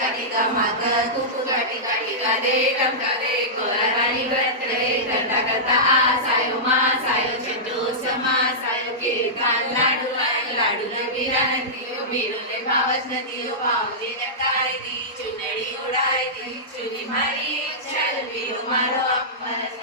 काटिका माग कुकू काटिका टिका दे टमका दे गोरा राणी व्रत रे करता करता आसायो मासायो चिंटू समासायो कीर्तन लाडू लाडू बिरानंदियो बिरुले भावच नदियो भावली नकाळी दी चुनडी उडाई दी चुनी मारी चल बिरू मारो अम्मस